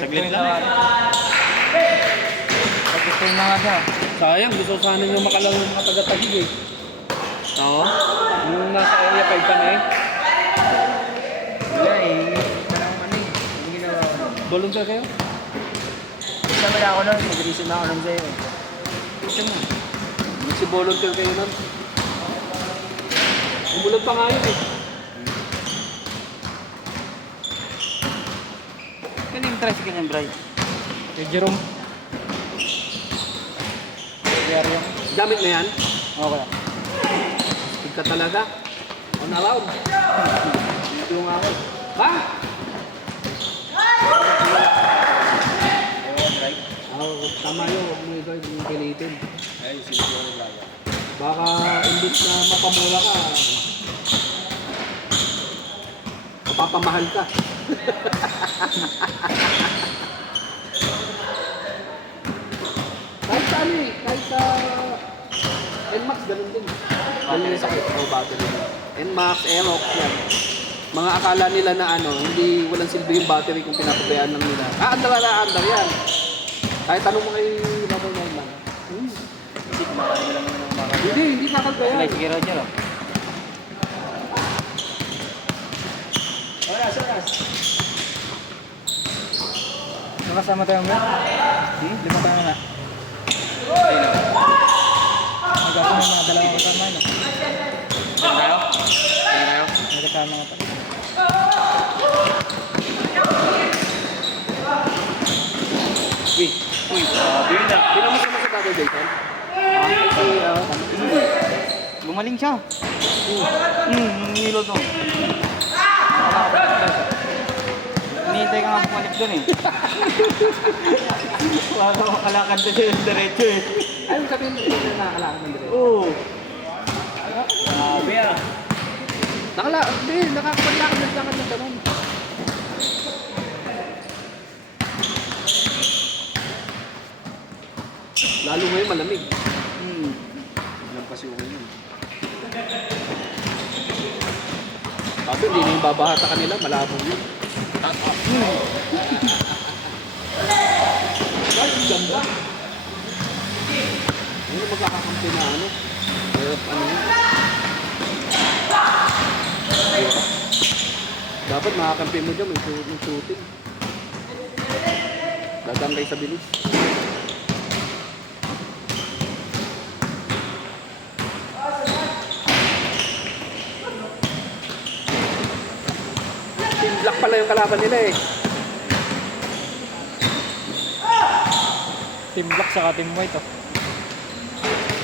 Saglit lang. Pag-ito na nga siya. Sayang, gusto sana nyo makalaro ng mga taga-tagig eh. Oo. Yung nasa area 5 ka na eh. Wala eh. Parang ano eh. Ang ginawa ko. Volunteer kayo? Basta wala ako nun. Nag-reason na ako nun sa'yo. Ito mo. Mag-volunteer kayo nun. Umulan pa nga yun eh. Kaya yung tricycle niyan, Bray. Kay Jerome. Diaryo. Gamit na yan? Okay. Speed ka talaga. On around. Dito nga ako. Ha? Oo, tama yun. Huwag mo ikaw yung pilitin. Ay, sige yung laya. Baka imbis na mapamura ka, mapapamahal ka. Kahit sa ano eh, kahit sa NMAX, ganun din. Ganun yung sakit o battery. NMAX, Aerox, yan. Mga akala nila na ano, hindi walang silbi yung battery kung pinapabayaan lang nila. Andar yan. Kahit anong mga ibabay na lang. Kasi kumakain mo lang ng mga baka. Hindi kakagaya. Wala, sige, Roger. Nakasama tayo nga? Lima tayo nga. Ayun na. Nagkasama yung mga dalawang kasama yun. Ayun tayo? Ayun tayo? Nagkasama nga tayo. Uy, sabi yun na. Pinamas naman sa Tatay Dayton. Gumaling siya. Nilo to. Hinihintay ka nga bumalik dun eh. Wala ka makalakad na siya yung diretso eh. Ayun sabihin mo na nakakalakad ng diretso. Oo. Sabi ah. Hindi, nakakapaglakad ng lakad ng ganun. Lalo ngayon malamig. Lampas yung yun. Sabi hindi na yung babahata kanila, malabong yun. Guys, ganda. Ano magkakakampi na ano? Hirap ano yun? Diba? Dapat makakampi mo dyan, may shooting. Dagang kayo sa bilis. Team Black pala yung kalaban nila eh. Team Black saka Team White oh.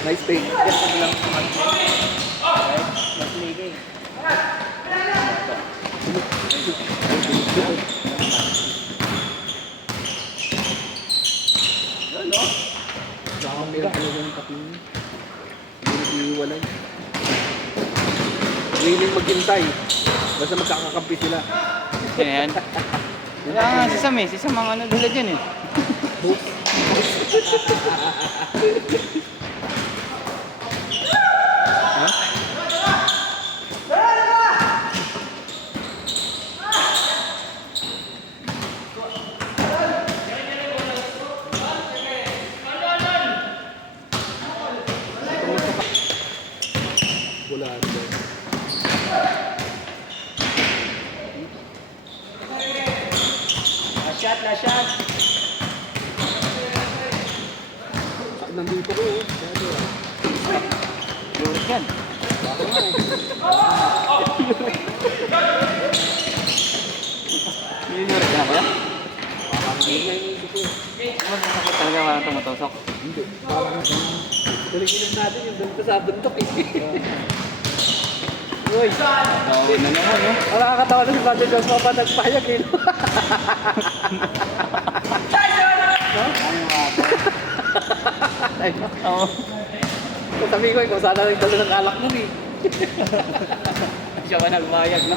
Nice take. Mas ligay. Ano? Kampi ang talaga yung tatlo niya. Hindi nag-iiwalay. Willing maghintay. Basta magkakakampi sila. Yan. Wala nga si Sam eh. Si Sam ang ano dala dyan eh. Wala rin. Last shot. Nandito ko eh. Lurik yan. Baka nga eh. Nilurik ka na ba yan? Baka nga yun nga iniisip ko eh. Mas masakit talaga walang tumutusok. Hindi. Baka nga. Tuligin natin yung ganito sa buntok eh. Uy! Gawin na naman no? Ang nakakatawa na si Father Jones pa nagpahayag eh. Ay, Oo. kung sabi ko eh, kung sana nagdala ng alak mo eh. Siya ka nagbayag na.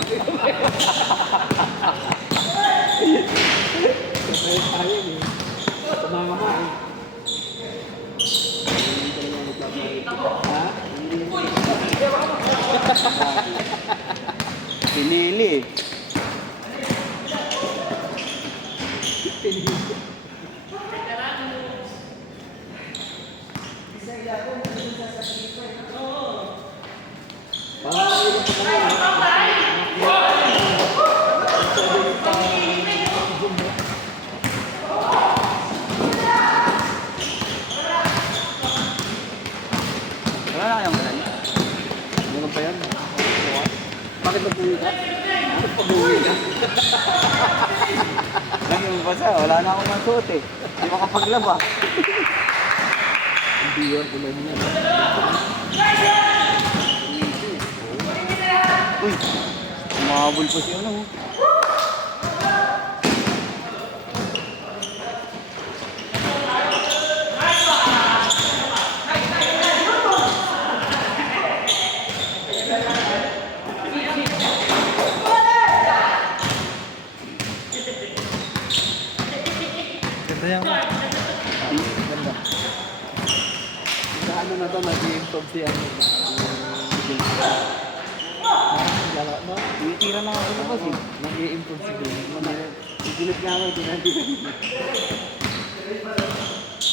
Kasi sayang eh. Tumama eh. Ha? Pinili eh. Wala na kayong ulan. Meron pa yan. Bakit nag-uwi ka? Bakit pag-uwi ka? Lang yung basa, wala na akong masuot eh. Hindi makapaglaba. Hindi yan, ulan niya. Uy, umabol pa siya ano. Ganda yan. Ganda. Sa ano na to, nag-i-improve si ano. Laro, no? Tira na ako labas eh. Nag-i-improve si Bill. Igilit nga ako, tinandigan.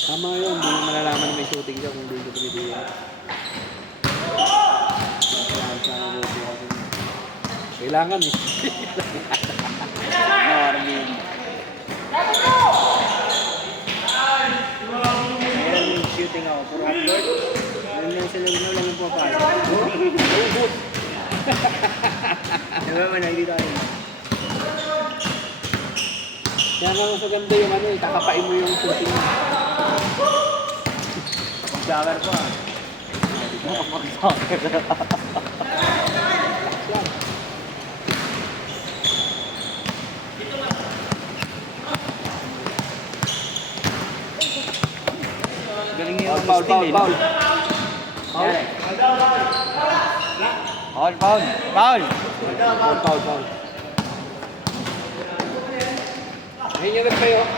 Tama yun, hindi mo malalaman na may shooting siya kung hindi ko tumidiyan. Kailangan eh. Marvin. Ayan, shooting ako. Puro upload. Alam lang sa laro na lang yung papalo. Diba man, hindi tayo. Kaya nga mas maganda yung ano eh, kakapain mo yung shooting mo. Pag-shower ko ah. Pag-shower. Lang. Galing yung Foul, foul, steal eh. foul. Foul. Foul, foul. Foul. Foul, foul, foul. Ayun yung replay oh.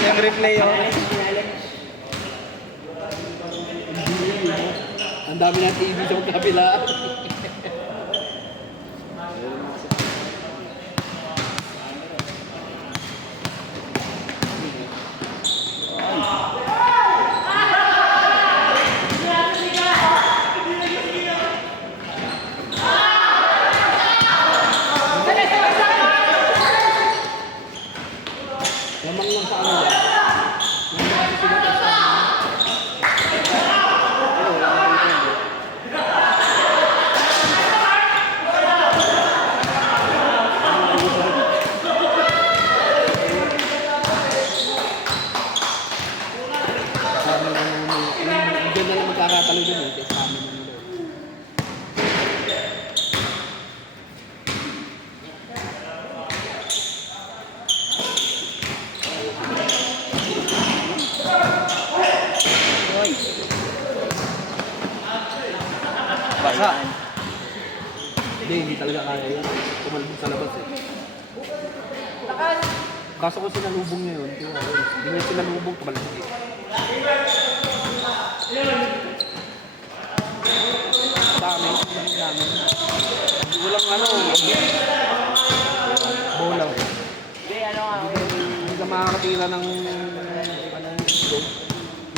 Yung replay oh. Ang dami na TV sa magkabila. Lamang lang sa ano yan. Yung mga sinulat sa Diyan na lang magkakatalo dun eh. Kaya sa amin na nila. Hoy. Basa. Hindi talaga kaya yan. Tumalbog sa labas eh. Kaso ko sinalubong niya yun. Kaya hindi niya sinalubong, tumalbog eh. Sa amin, tumalbog namin. Walang ano, bola. Hindi, ano nga. Hindi ka makakatira ng slow.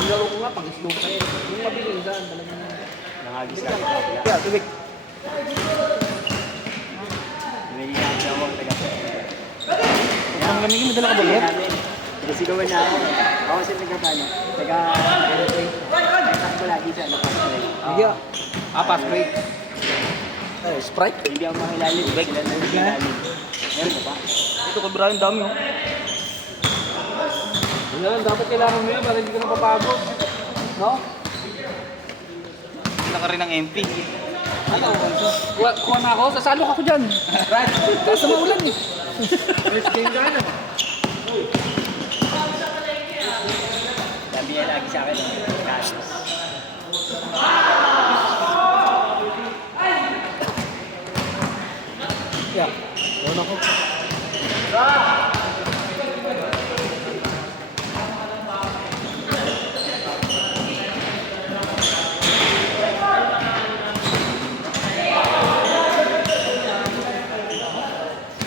Yung laro ko nga, pang slow pa eh. Yung mabilisan, talagang Nangagis ka. kaya, tubig. Nagiging siya ako. Ang lamigin, madala ka ba yan? Nagsigawan na ako. Ako kasi nagkakano. Nagka-aeroplane. Takbo lagi siya. Hindi ah. Pass break. Sprite? Hindi ako makilalim. Sila na makilalim. Meron ka pa? Ito kay Brian, dami oh. Yan, dapat kailangan mo yan para hindi ka napapagod. No? Naka rin ng MP. Ano? Kuha na ako, sasalo ako dyan. Right? Kasi maulan eh. First game ka na. Sabi niya lagi sa akin. Cassius. Yeah. Kuha na ako.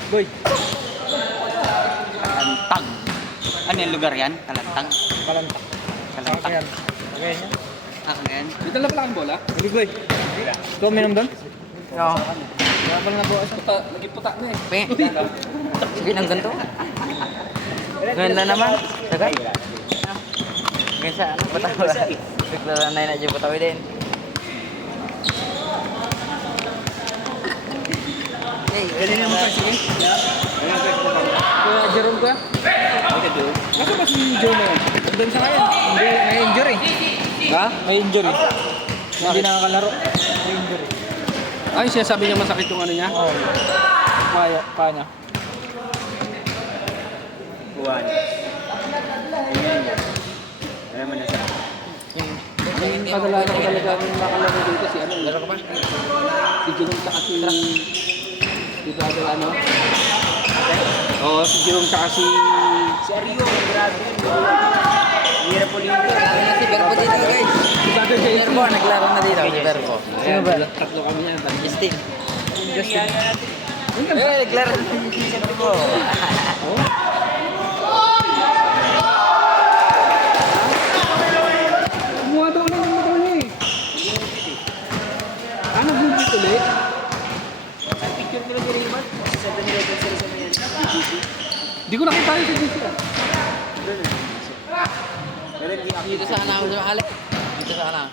Boy. Saan yung lugar yan? Kalantang? Kalantak. Kalantang. Yan. Okay yan. Ano yan? Dito lang pala ang bola. Hindi boy. Ito minum doon? Oo. Kaya pala nabukas. Naging puta na eh. Pe. Sige ng ganito. Ngayon na naman. Sagay. Ngayon sa ano? Patawa. Bigla na dyan patawa din. Ganyan naman kasi eh. Kuya Jerome ko. Nasa ba si Joe na yun? Doon sa kanya. Hindi, may injury. Ha? May injury. Hindi nakakalaro. May injury. Ay, siya sabi niya masakit yung ano niya. Oo. Kaya niya. Buwan. Ano naman na sa... Ang kadalasan ko talaga ang nakalaro dito si ano. Laro ka ba? Si Jerome tsaka si brother ano? Oo, si Jerome tsaka si... Si Ario, grabe yun. Hirap po dito. Si Berko dito guys. Si brother Jason. Berko, naglaro na dito. Si Berko. Sino ba? Tatlo kami yan. Justin. Justin. Naglaro na si Berko. Kumuha daw lang ng motor niya eh. Ano gumit ulit? Ang picture nila ni Raymond. 7-11 sila sa mga BBC. Di ko nakita yung si JC ah. Dito sana ako sa Alec. Dito sana.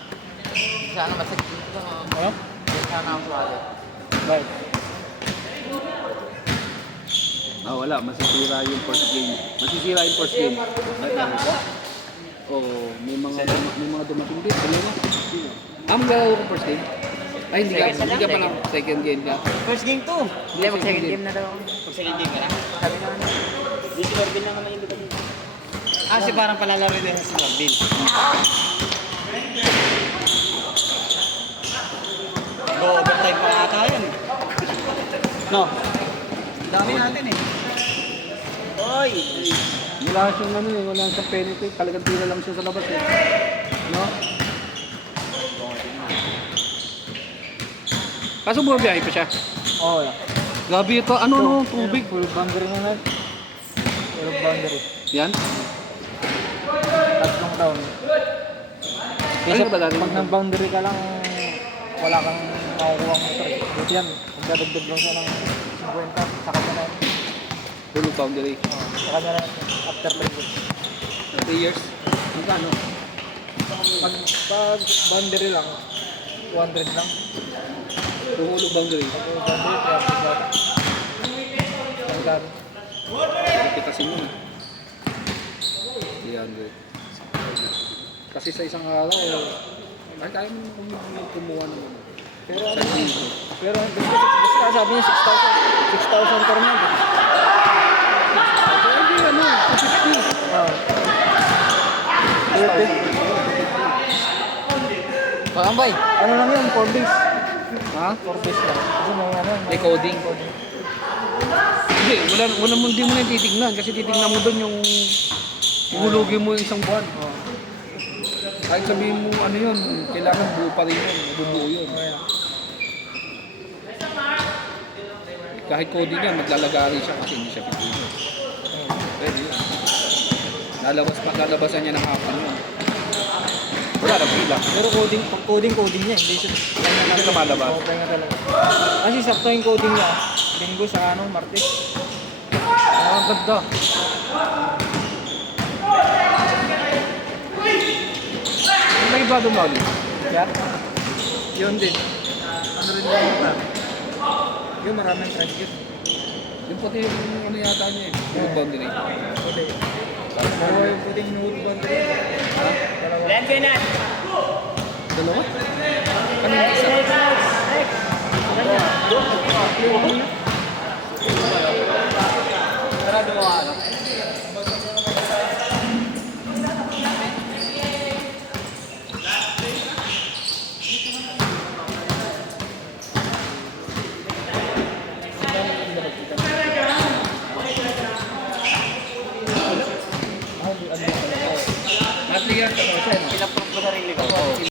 Dito sana masakit dito. Ano? Dito sana ako sa Alec. Bakit? Wala. Masisira yung first game. Masisira yung first game. Oo, may mga dumating din. Ano mo? Maglalaro ko first game? Ay, hindi ka pa lang. Second game ka. First game to. Hindi, mag-second game na daw. Mag-second game ka na? Sabi naman. Di si Marvin na naman yung dito. Si parang palalaro din si Marvin. Go-overtime pa ata yun. No. Dami natin eh. Oy! Wala siyang ano eh. Wala siyang penalty. Talagang tira lang siya sa labas eh. No? Kaso bumabiyahe pa siya. Oo. Wala. Grabe ito. Ano tubig? Full boundary na lang. Full boundary. Yan? Tatlong taon. Ano ba dati? Pag nang-boundary ka lang, wala kang makukuha ng motor. Buti yan, magdadagdag lang siya ng 50 sa kanya na. Full boundary. Sa kanya na after 3 years. 3 years? Magkano? Pag boundary lang, 200 lang. Full boundary. Pag boundary, 300 lang. Magkano? Pitasin mo. 300. Kasi sa isang araw, ay kaya mo kumuha naman. Pero Sa ano, dito. pero basta sabi niya 6,000 per month. Hindi ano, 250. Oo. 30. Pakambay. Ano lang yun, 4 days. Ha? 4 days lang. Kasi may ano, May coding. Hindi, wala mo, hindi mo na yung titignan kasi titignan mo doon yung hulugin mo yung isang buwan. Kahit sabihin mo ano yun, kailangan buo pa rin yun, bubuo yun. Kahit coding yan, maglalagari siya kasi hindi siya pipili. Pwede yun. Lalabasan niya ng hapan yun. Wala lang pila. Pero pag coding niya, hindi siya. Hindi ka malabas. Oo, pahinga talaga. Kasi sakto yung coding niya, Linggo sa Martes. Ang ganda. May iba dumali. Kaya, yun din. Ano rin lang yung plan. Yung maraming friends yun. Yung puti yung ano yata niya eh. Yung boundary. Pwede. Dalawa yung puting nude boundary. Ha? Dalawa. Dalawa? Ano yung isa? Sarado mo ano?